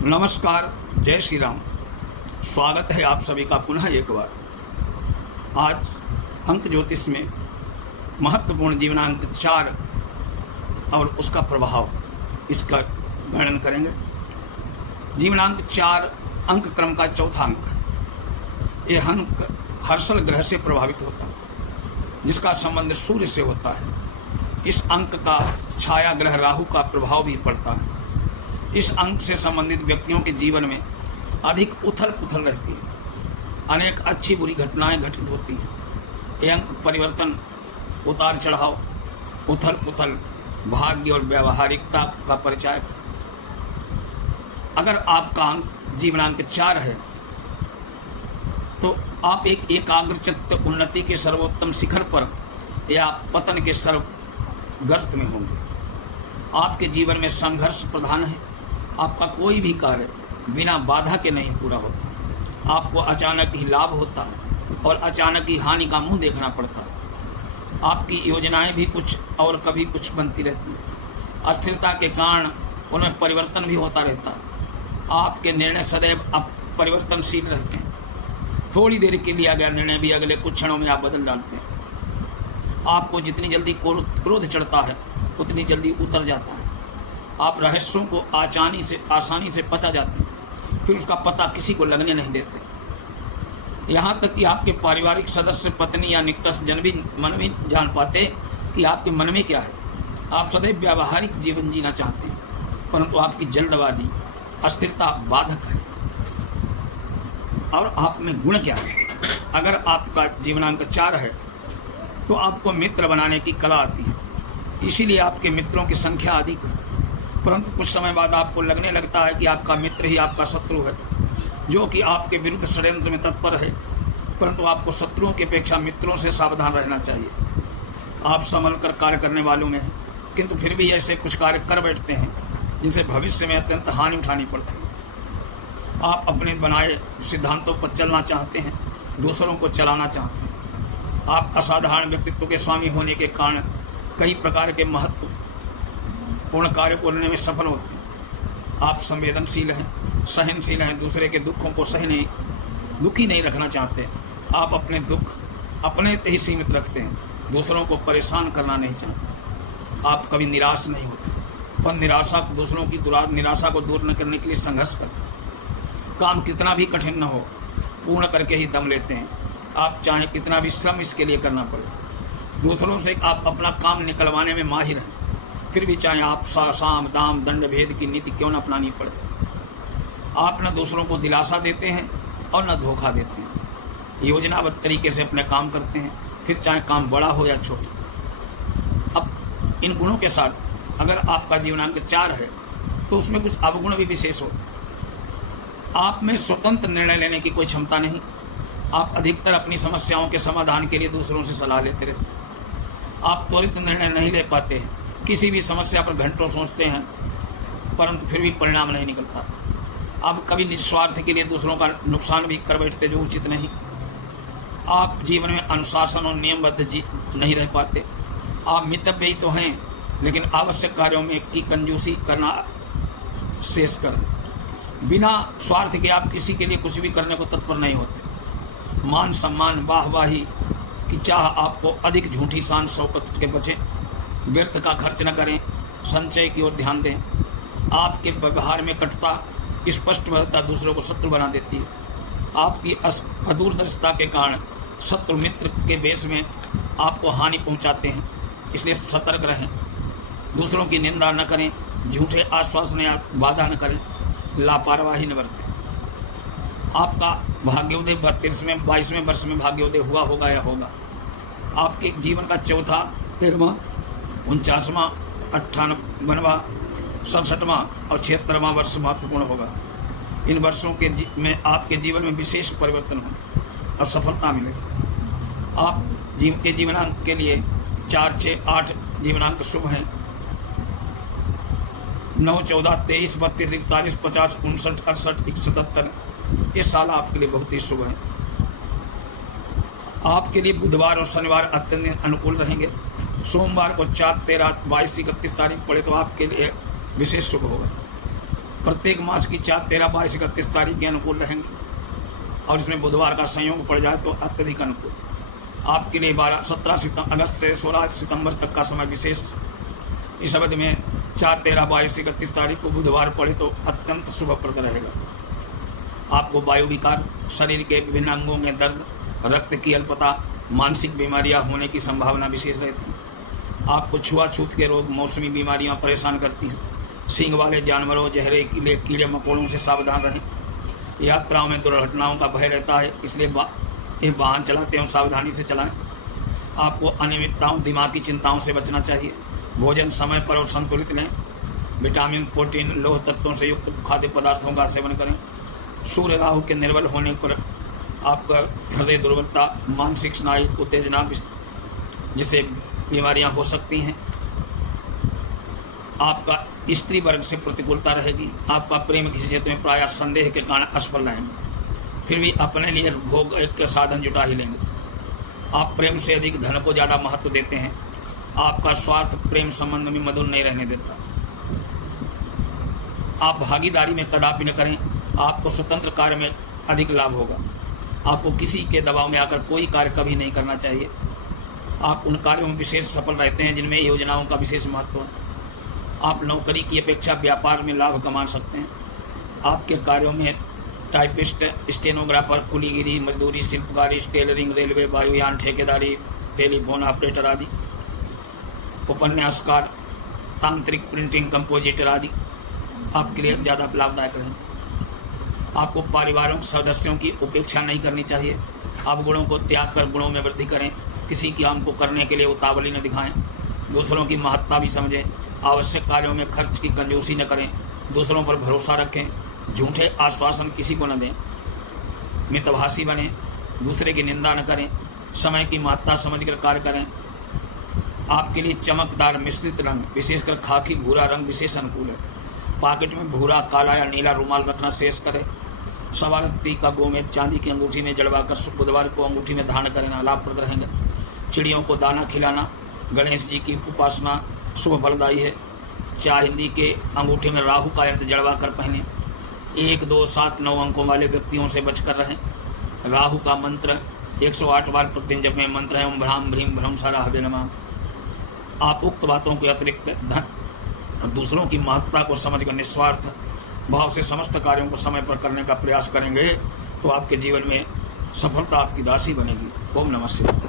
नमस्कार, जय श्री राम। स्वागत है आप सभी का पुनः एक बार। आज अंक ज्योतिष में महत्वपूर्ण जीवनांक 4 और उसका प्रभाव, इसका वर्णन करेंगे। जीवनांक 4 अंक क्रम का चौथा अंक। यह अंक हर्षल ग्रह से प्रभावित होता है, जिसका संबंध सूर्य से होता है। इस अंक का छाया ग्रह राहु का प्रभाव भी पड़ता है। इस अंक से संबंधित व्यक्तियों के जीवन में अधिक उथल पुथल रहती है, अनेक अच्छी बुरी घटनाएं घटित होती हैं। यह अंक परिवर्तन, उतार चढ़ाव, उथल पुथल, भाग्य और व्यावहारिकता का परिचायक है। अगर आपका अंक जीवनांक 4 है तो आप एक एकाग्रचित्त उन्नति के सर्वोत्तम शिखर पर या पतन के सर्वग्रस्त में होंगे। आपके जीवन में संघर्ष प्रधान है। आपका कोई भी कार्य बिना बाधा के नहीं पूरा होता। आपको अचानक ही लाभ होता है और अचानक ही हानि का मुंह देखना पड़ता है। आपकी योजनाएं भी कुछ और कभी कुछ बनती रहती हैं। अस्थिरता के कारण उनमें परिवर्तन भी होता रहता है। आपके निर्णय सदैव परिवर्तनशील रहते हैं। थोड़ी देर के लिया गया निर्णय भी अगले कुछ क्षणों में आप बदल डालते हैं। आपको जितनी जल्दी क्रोध चढ़ता है उतनी जल्दी उतर जाता है। आप रहस्यों को आसानी से पचा जाते हैं, फिर उसका पता किसी को लगने नहीं देते। यहाँ तक कि आपके पारिवारिक सदस्य, पत्नी या निकटस्थ जन भी मन में जान पाते कि आपके मन में क्या है। आप सदैव व्यावहारिक जीवन जीना चाहते हैं, परंतु आपकी जल्दबाजी, अस्थिरता बाधक है। और आप में गुण क्या है? अगर आपका जीवनांक 4 है तो आपको मित्र बनाने की कला आती है, इसीलिए आपके मित्रों की संख्या अधिक है। परंतु कुछ समय बाद आपको लगने लगता है कि आपका मित्र ही आपका शत्रु है, जो कि आपके विरुद्ध षड्यंत्र में तत्पर है। परंतु आपको शत्रुओं की अपेक्षा मित्रों से सावधान रहना चाहिए। आप संभल कर कार्य करने वालों में हैं, किंतु फिर भी ऐसे कुछ कार्य कर बैठते हैं जिनसे भविष्य में अत्यंत हानि उठानी पड़ती है। आप अपने बनाए सिद्धांतों पर चलना चाहते हैं, दूसरों को चलाना चाहते हैं। आप असाधारण व्यक्तित्व के स्वामी होने के कारण कई प्रकार के महत्वपूर्ण कार्य करने में सफल होते हैं। आप संवेदनशील हैं, सहनशील हैं, दूसरे के दुखों को दुखी नहीं रखना चाहते। आप अपने दुख अपने ही सीमित रखते हैं, दूसरों को परेशान करना नहीं चाहते। आप कभी निराश नहीं होते, पर दूसरों की निराशा को दूर न करने के लिए संघर्ष करते हैं। काम कितना भी कठिन न हो, पूर्ण करके ही दम लेते हैं। आप चाहे कितना भी श्रम इसके लिए करना पड़े। दूसरों से आप अपना काम निकलवाने में माहिर हैं, फिर भी चाहे आप साम दाम दंड भेद की नीति क्यों न अपनानी पड़े। आप न दूसरों को दिलासा देते हैं और न धोखा देते हैं। योजनाबद्ध तरीके से अपने काम करते हैं, फिर चाहे काम बड़ा हो या छोटा। अब इन गुणों के साथ अगर आपका जीवनांक 4 है तो उसमें कुछ अवगुण भी विशेष होते हैं। आप में स्वतंत्र निर्णय लेने की कोई क्षमता नहीं। आप अधिकतर अपनी समस्याओं के समाधान के लिए दूसरों से सलाह लेते रहते हैं। आप त्वरित निर्णय नहीं ले पाते हैं। किसी भी समस्या पर घंटों सोचते हैं, परंतु फिर भी परिणाम नहीं निकलता। आप कभी निस्वार्थ के लिए दूसरों का नुकसान भी कर बैठते, जो उचित नहीं। आप जीवन में अनुशासन और नियमबद्ध नहीं रह पाते। आप मितव्ययी तो हैं, लेकिन आवश्यक कार्यों में की कंजूसी करना शेष कर। बिना स्वार्थ के आप किसी के लिए कुछ भी करने को तत्पर नहीं होते। मान सम्मान, वाहवाही की चाह आपको अधिक झूठी शान शौकत के बचें। व्यर्थ का खर्च न करें, संचय की ओर ध्यान दें। आपके व्यवहार में कटुता, स्पष्टता दूसरों को शत्रु बना देती है। आपकी अदूरदर्शिता के कारण शत्रु मित्र के बेस में आपको हानि पहुंचाते हैं, इसलिए सतर्क रहें। दूसरों की निंदा न करें, झूठे आश्वासन या वादा न करें, लापरवाही न बरतें। आपका भाग्योदय 22वें वर्ष में भाग्योदय हुआ होगा या होगा। आपके जीवन का चौथा, 13वां, 49वां, 98वां, 67वां और 76वां वर्ष महत्वपूर्ण होगा। इन वर्षों में आपके जीवन में विशेष परिवर्तन हो और सफलता मिले। आप के जीवनांक के लिए 4, 6, 8 जीवनांक शुभ हैं। 9, 14, 23, 32, 41, 50, 59, 68, 77 ये साल आपके लिए बहुत ही शुभ है। आपके लिए बुधवार और शनिवार अत्यंत अनुकूल रहेंगे। सोमवार को 4, 13, 22, 31 तारीख पड़े तो आपके लिए विशेष शुभ होगा। प्रत्येक मास की 4, 13, 22, 31 तारीख के अनुकूल रहेंगे और इसमें बुधवार का संयोग पड़ जाए तो अत्यधिक अनुकूल। आपके लिए 17 अगस्त से 16 सितंबर तक का समय विशेष। इस अवधि में 4, 13, 22, 31 तारीख को बुधवार पड़े तो अत्यंत शुभप्रद रहेगा। आपको वायु विकार, शरीर के विभिन्न अंगों में दर्द, रक्त की अल्पता, मानसिक बीमारियां होने की संभावना विशेष रहती है। आपको छुआछूत के रोग, मौसमी बीमारियां परेशान करती हैं। सींग वाले जानवरों, जहरीले कीड़े मकोड़ों से सावधान रहें। यात्राओं में दुर्घटनाओं का भय रहता है, इसलिए वाहन चलाते हो सावधानी से चलाएं। आपको अनियमितताओं, दिमागी चिंताओं से बचना चाहिए। भोजन समय पर और संतुलित लें। विटामिन, प्रोटीन, लौह तत्वों से युक्त खाद्य पदार्थों का सेवन करें। सूर्य राहु के निर्बल होने पर आपका हृदय दुर्बलता, मानसिक स्नायु उत्तेजना जिससे बीमारियां हो सकती हैं। आपका स्त्री वर्ग से प्रतिकूलता रहेगी। आपका प्रेम किसी क्षेत्र में प्रायः संदेह के कारण असफल रहेंगे, फिर भी अपने लिए भोग एक साधन जुटा ही लेंगे। आप प्रेम से अधिक धन को ज़्यादा महत्व देते हैं। आपका स्वार्थ प्रेम संबंध में मधुर नहीं रहने देता। आप भागीदारी में कदापि न करें। आपको स्वतंत्र कार्य में अधिक लाभ होगा। आपको किसी के दबाव में आकर कोई कार्य कभी नहीं करना चाहिए। आप उन कार्यों में विशेष सफल रहते हैं जिनमें योजनाओं का विशेष महत्व है। आप नौकरी की अपेक्षा व्यापार में लाभ कमा सकते हैं। आपके कार्यों में टाइपिस्ट, स्टेनोग्राफर, कुलीगिरी, मजदूरी, शिल्पकारी, टेलरिंग, रेलवे, वायुयान, ठेकेदारी, टेलीफोन ऑपरेटर आदि, उपन्यासकार, तांत्रिक, प्रिंटिंग, कंपोजिटर आदि आपके लिए ज़्यादा लाभदायक रहेंगे। आपको परिवारों सदस्यों की उपेक्षा नहीं करनी चाहिए। आप गुणों को त्याग कर गुणों में वृद्धि करें। किसी काम को करने के लिए उतावली न दिखाएं। दूसरों की महत्ता भी समझें। आवश्यक कार्यों में खर्च की कंजूसी न करें। दूसरों पर भरोसा रखें। झूठे आश्वासन किसी को न दें। मितभाषी बने। दूसरे की निंदा न करें। समय की महत्ता समझकर कार्य करें। आपके लिए चमकदार मिश्रित रंग, विशेषकर खाकी भूरा रंग विशेष अनुकूल है। पॉकेट में भूरा, काला या नीला रुमाल रखना शेष करें। सवारती का गोमेद चांदी की अंगूठी में जड़वाकर बुधवार को अंगूठी में धारण करना लाभप्रद रहेंगे। चिड़ियों को दाना खिलाना, गणेश जी की उपासना शुभ फलदायी है। चांदी के अंगूठी में राहु का यंत्र जड़वा कर पहने। 1, 2, 7, 9 अंकों वाले व्यक्तियों से बचकर रहें। राहु का मंत्र 108 बार प्रतिदिन जप में मंत्र है ओम भ्राम भ्रीम भ्रम सारा हवे नमः। आप उक्त बातों के अतिरिक्त धन और दूसरों की महत्ता को समझकर निस्वार्थ भाव से समस्त कार्यों को समय पर करने का प्रयास करेंगे तो आपके जीवन में सफलता आपकी दासी बनेगी। ओम नमः शिवाय।